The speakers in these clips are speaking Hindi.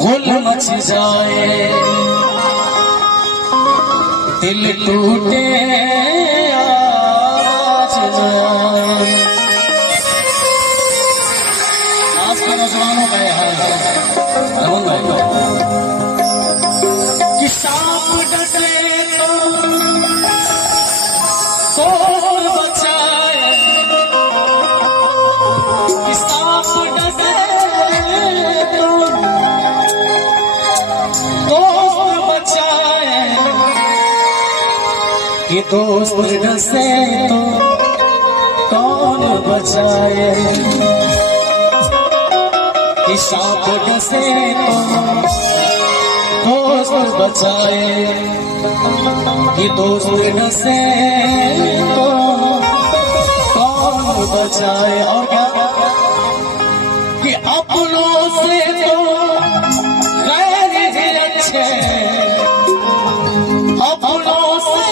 घुल मच जाए, दिल टूटे आज न आए। आज के नौजवानों का यह हाल है कि सांप डसे तो बचाए, कि सांप डसे कि दोस्त डसे तो कौन बचाए, कि सांप डसे तो दोस्त बचाए, कि दोस्त डसे तो कौन बचाए। और क्या कि अपनों से तो गैर ही अच्छे, अपनों से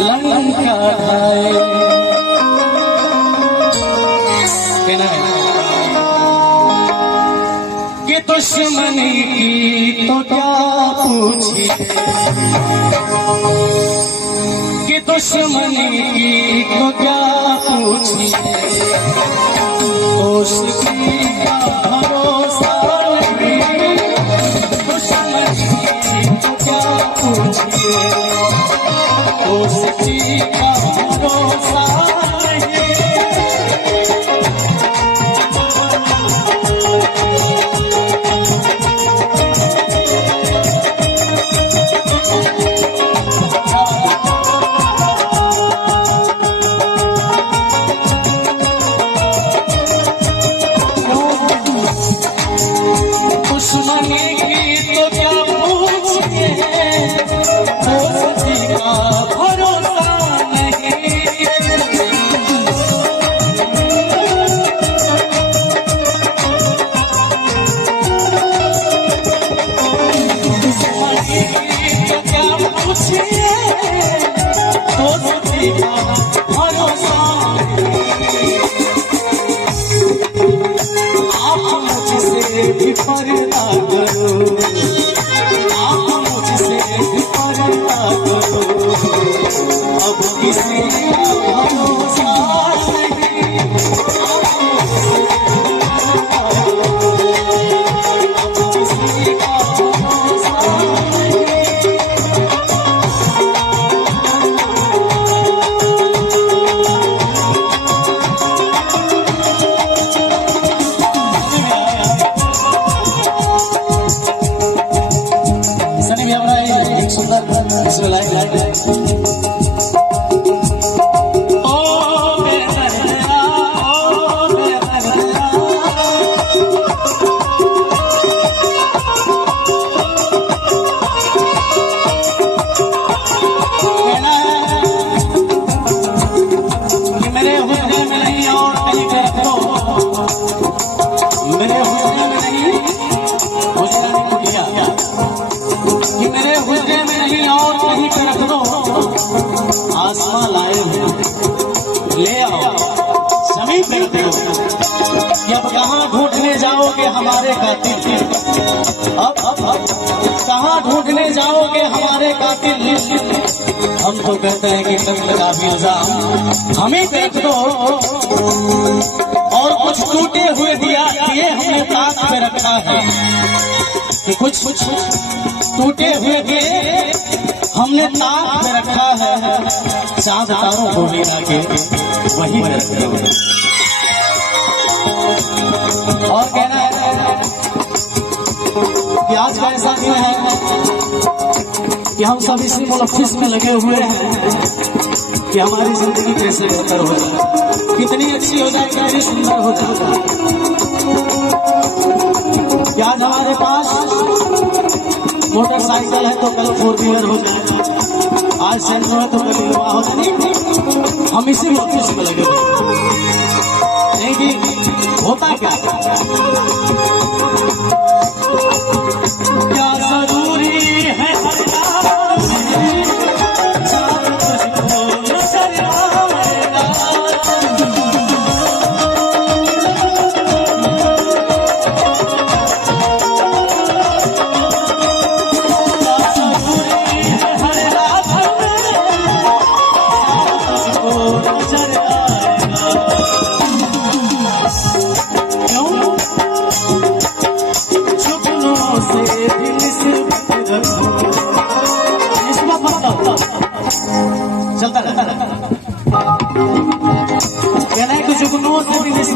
लंका खाए। कि दुश्मनी की तो क्या पूछी, कि दुश्मनी की तो क्या पूछी, दोस्ती का भरोसा नहीं, दुश्मनी की तो क्या पूछिए, दोस्ती का भरोसा नहीं। दुश्मनी की तो क्या पूछिए, दोस्ती का भरोसा नहीं। दुश्मनी की तो क्या पूछिए, दोस्ती का भरोसा नहीं। आप मुझसे भी पर्दा करो, आप मुझसे भी पर्दा करो, अब किसी का भरोसा नहीं। आप मुझसे पर्दा करो, अब किसी का भरोसा नहीं। आसमां लाए हो, ले आओ समीप करते हो कि अब कहाँ ढूंढने जाओगे हमारे कातिल, अब कहाँ ढूंढने जाओगे हमारे कातिल। हम तो कहते हैं कि कभी काफी इल्जाम हमें देख दो, और कुछ टूटे हुए दिए हमने ताक पे रखा है, कि कुछ टूटे हुए दिए हमने ताक में रखा है, चांद तारों को मिला के वहीं में रखते हो। और कहना है कि आज का ऐसा दिन है कि हम सब इसी मुलफ्फिस में लगे हुए हैं कि हमारी जिंदगी कैसे बेहतर हो जाए, कितनी अच्छी हो जाए, कितनी सुंदर हो जाए। कि आज हमारे पास मोटरसाइकिल है तो कल 4 व्हीलर हो जाए, आज सैंडो है तो कल युवा हो जाए। हम इसी मुलफ्फिस में लगे हुए नहीं कि होता क्या जरूरी है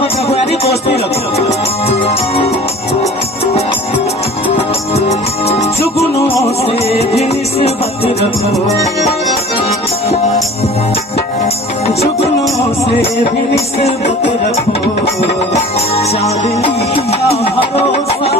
मत रखो, यानी दोस्ती रखो। जुगनों से भी निस्बत रखो, जुगनों से भी निस्बत रखो, चांदनी का भरोसा